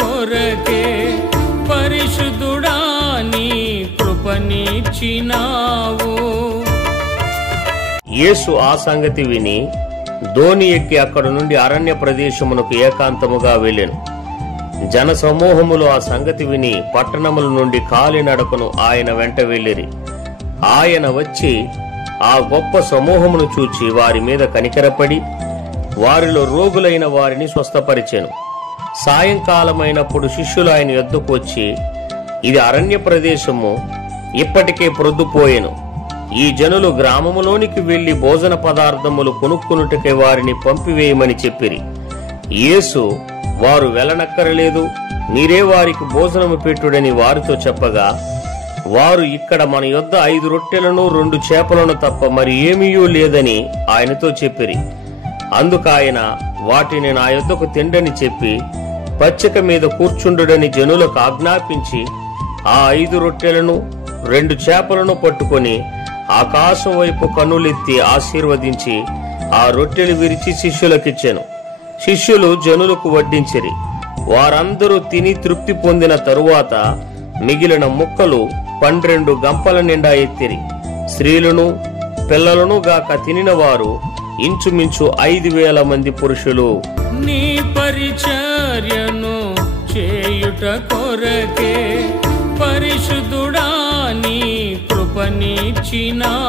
కొరకే పరిశుద్ధుడా నీ కృపనిచ్చినావు. యేసు ఆ సంగతి విని దోణి ఎక్కి అక్కడ నుండి అరణ్య ప్రదేశమునకు ఏకాంతముగా వెళ్ళెను. జన సమూహములు ఆ సంగతి విని పట్టణముల నుండి కాలినడకను ఆయన వెంట వెళ్ళిరి. ఆయన వచ్చి ఆ గొప్ప సమూహమును చూచి వారి మీద కనికరపడి వారిలో రోగులైన వారిని స్వస్థపరిచెను. సాయంకాలమైనప్పుడు శిష్యులు ఆయన యొద్దకు వచ్చి, ఇది అరణ్య ప్రదేశము, ఇప్పటికే ప్రొద్దుపోయెను. ఈ జనులు గ్రామములోనికి వెళ్లి భోజన పదార్థములు కొనుక్కునుటకే వారిని పంపివేయమని చెప్పిరి. యేసు, వారు వెళ్ళనక్కరలేదు, మీరే వారికి భోజనము పెట్టుడని వారితో చెప్పగా, వారు, ఇక్కడ మన యొద్ద 5 రొట్టెలను 2 చేపలను తప్ప మరి ఏమీయూ లేదని ఆయనతో చెప్పిరి. అందుకాయన, వాటిని నా యొద్దకు తిండని చెప్పి పచ్చిక మీద కూర్చుండుడని జనులకు ఆజ్ఞాపించి ఆ 5 రొట్టెలను 2 చేపలను పట్టుకొని ఆకాశం వైపు కన్నులెత్తి ఆశీర్వదించి ఆ రొట్టెలు విరిచి శిష్యులకిచ్చెను. శిష్యులు జనులకు వడ్డించిరి. వారందరూ తిని తృప్తి పొందిన తరువాత మిగిలిన ముక్కలు 12 గంపల నిండా ఎత్తిరి. స్త్రీలను పిల్లలను గాక తినిన వారు ఇంచుమించు 5,000 మంది పురుషులు. నీ పరిచర్యను చేయుట కొరకే పరిశుద్ధుడా నీ కృపనిచ్చినావు.